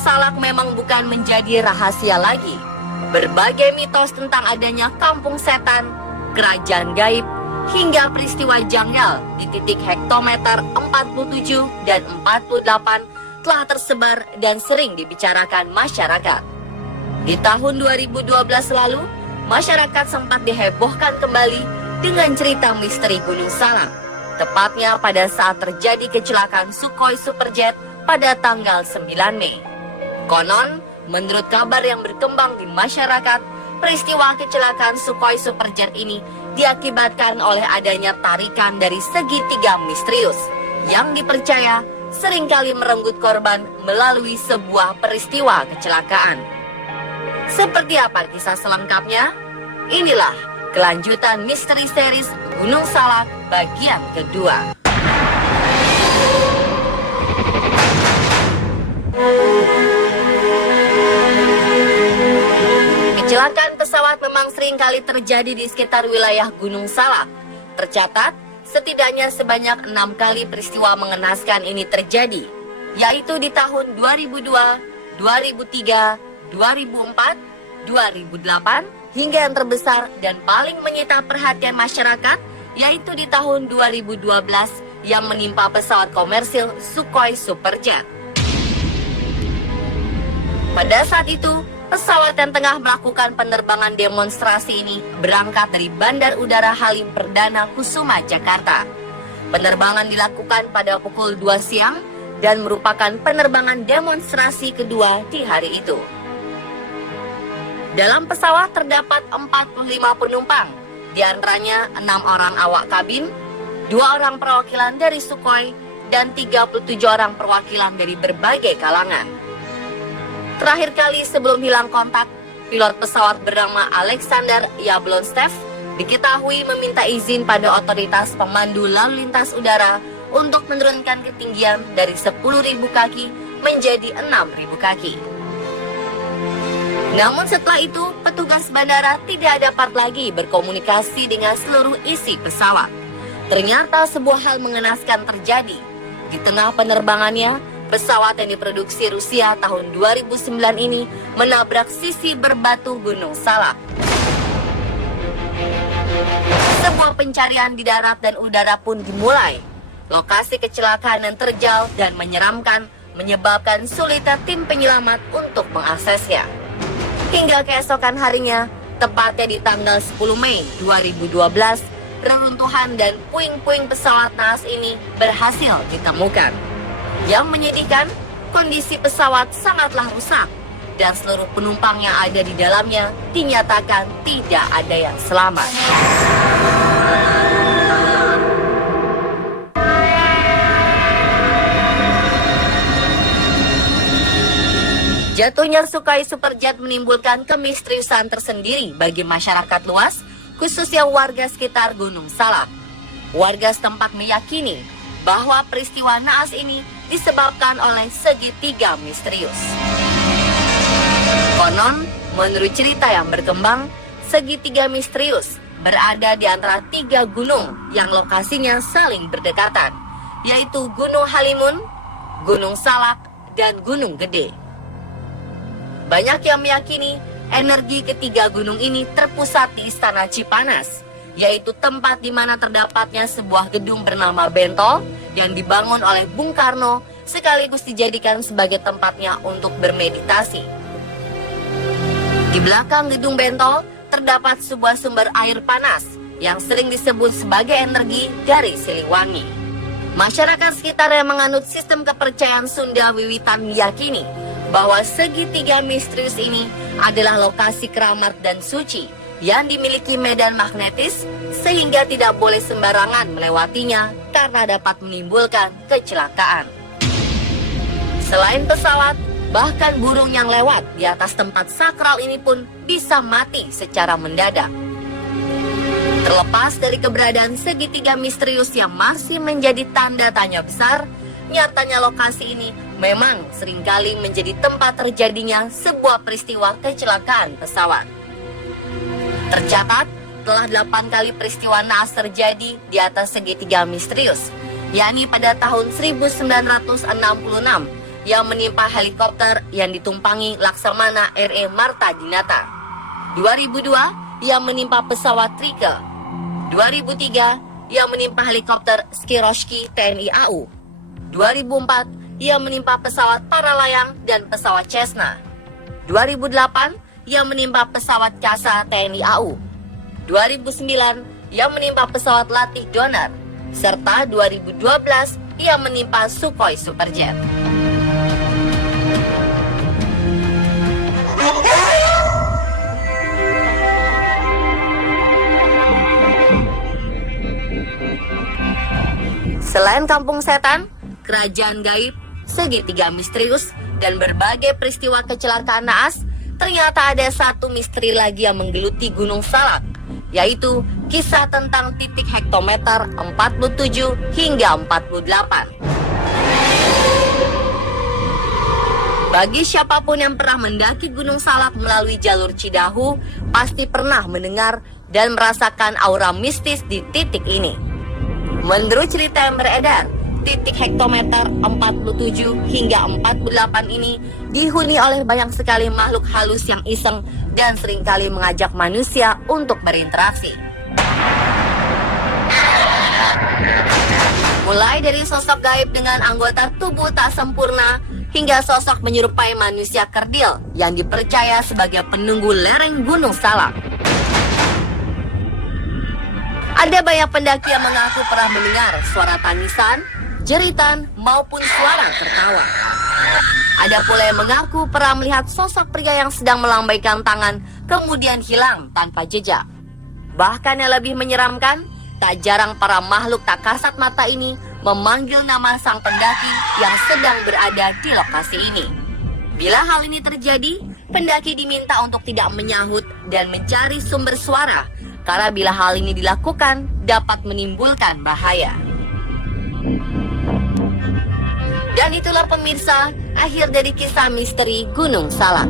Salak memang bukan menjadi rahasia lagi. Berbagai mitos tentang adanya kampung setan, kerajaan gaib, hingga peristiwa janggal di titik hektometer 47 dan 48 telah tersebar dan sering dibicarakan masyarakat. Di tahun 2012 lalu, masyarakat sempat dihebohkan kembali dengan cerita misteri Gunung Salak, tepatnya pada saat terjadi kecelakaan Sukhoi Superjet pada tanggal 9 Mei. Konon, menurut kabar yang berkembang di masyarakat, peristiwa kecelakaan Sukhoi Superjet ini diakibatkan oleh adanya tarikan dari segitiga misterius yang dipercaya seringkali merenggut korban melalui sebuah peristiwa kecelakaan. Seperti apa kisah selengkapnya? Inilah kelanjutan misteri series Gunung Salak bagian kedua. Kecelakaan pesawat memang sering kali terjadi di sekitar wilayah Gunung Salak. Tercatat, setidaknya sebanyak 6 kali peristiwa mengenaskan ini terjadi, yaitu di tahun 2002, 2003, 2004, 2008, hingga yang terbesar dan paling menyita perhatian masyarakat, yaitu di tahun 2012 yang menimpa pesawat komersil Sukhoi Superjet. Pada saat itu, pesawat yang tengah melakukan penerbangan demonstrasi ini berangkat dari Bandar Udara Halim Perdana Kusuma, Jakarta. Penerbangan dilakukan pada pukul 2 siang dan merupakan penerbangan demonstrasi kedua di hari itu. Dalam pesawat terdapat 45 penumpang, di antaranya 6 orang awak kabin, 2 orang perwakilan dari Sukhoi, dan 37 orang perwakilan dari berbagai kalangan. Terakhir kali sebelum hilang kontak, pilot pesawat bernama Alexander Yablonstev diketahui meminta izin pada otoritas pemandu lalu lintas udara untuk menurunkan ketinggian dari 10.000 kaki menjadi 6.000 kaki. Namun setelah itu, petugas bandara tidak dapat lagi berkomunikasi dengan seluruh isi pesawat. Ternyata sebuah hal mengenaskan terjadi. Di tengah penerbangannya, pesawat yang diproduksi Rusia tahun 2009 ini menabrak sisi berbatu Gunung Salak. Sebuah pencarian di darat dan udara pun dimulai. Lokasi kecelakaan yang terjal dan menyeramkan menyebabkan sulitnya tim penyelamat untuk mengaksesnya. Hingga keesokan harinya, tepatnya di tanggal 10 Mei 2012, reruntuhan dan puing-puing pesawat naas ini berhasil ditemukan. Yang menyedihkan, kondisi pesawat sangatlah rusak dan seluruh penumpang yang ada di dalamnya dinyatakan tidak ada yang selamat. Jatuhnya Sukhoi Superjet menimbulkan kemisteriusan tersendiri bagi masyarakat luas, khususnya warga sekitar Gunung Salak. Warga setempat meyakini bahwa peristiwa naas ini disebabkan oleh segitiga misterius. Konon, menurut cerita yang berkembang, segitiga misterius berada di antara 3 gunung yang lokasinya saling berdekatan, yaitu Gunung Halimun, Gunung Salak, dan Gunung Gede. Banyak yang meyakini energi ketiga gunung ini terpusat di Istana Cipanas, yaitu tempat di mana terdapatnya sebuah gedung bernama Bentol yang dibangun oleh Bung Karno sekaligus dijadikan sebagai tempatnya untuk bermeditasi. Di belakang gedung Bentol terdapat sebuah sumber air panas yang sering disebut sebagai energi dari Siliwangi. Masyarakat sekitar yang menganut sistem kepercayaan Sunda Wiwitan meyakini bahwa segitiga misterius ini adalah lokasi keramat dan suci yang dimiliki medan magnetis sehingga tidak boleh sembarangan melewatinya karena dapat menimbulkan kecelakaan. Selain pesawat, bahkan burung yang lewat di atas tempat sakral ini pun bisa mati secara mendadak. Terlepas dari keberadaan segitiga misterius yang masih menjadi tanda tanya besar, nyatanya lokasi ini memang seringkali menjadi tempat terjadinya sebuah peristiwa kecelakaan pesawat. Tercatat, telah 8 kali peristiwa naas terjadi di atas segitiga misterius, yakni pada tahun 1966 yang menimpa helikopter yang ditumpangi Laksamana RE Marta Dinata. 2002 yang menimpa pesawat Trike. 2003 yang menimpa helikopter Skiroshki TNI AU. 2004 yang menimpa pesawat Paralayang dan pesawat Cessna. 2008 yang menimpa pesawat CASA TNI AU. 2009 yang menimpa pesawat latih Donner, serta 2012 yang menimpa Sukhoi Superjet. Selain kampung setan, kerajaan gaib, segitiga misterius, dan berbagai peristiwa kecelakaan naas, ternyata ada satu misteri lagi yang menggeluti Gunung Salak, yaitu kisah tentang titik hektometer 47 hingga 48. Bagi siapapun yang pernah mendaki Gunung Salak melalui jalur Cidahu, pasti pernah mendengar dan merasakan aura mistis di titik ini. Menurut cerita yang beredar, titik hektometer 47 hingga 48 ini dihuni oleh banyak sekali makhluk halus yang iseng dan seringkali mengajak manusia untuk berinteraksi. Mulai dari sosok gaib dengan anggota tubuh tak sempurna, hingga sosok menyerupai manusia kerdil yang dipercaya sebagai penunggu lereng Gunung Salak. Ada banyak pendaki yang mengaku pernah mendengar suara tangisan, jeritan, maupun suara tertawa. Ada pula yang mengaku pernah melihat sosok pria yang sedang melambaikan tangan kemudian hilang tanpa jejak. Bahkan yang lebih menyeramkan, tak jarang para makhluk tak kasat mata ini memanggil nama sang pendaki yang sedang berada di lokasi ini. Bila hal ini terjadi, pendaki diminta untuk tidak menyahut dan mencari sumber suara, karena bila hal ini dilakukan dapat menimbulkan bahaya. Dan itulah pemirsa, akhir dari kisah misteri Gunung Salak.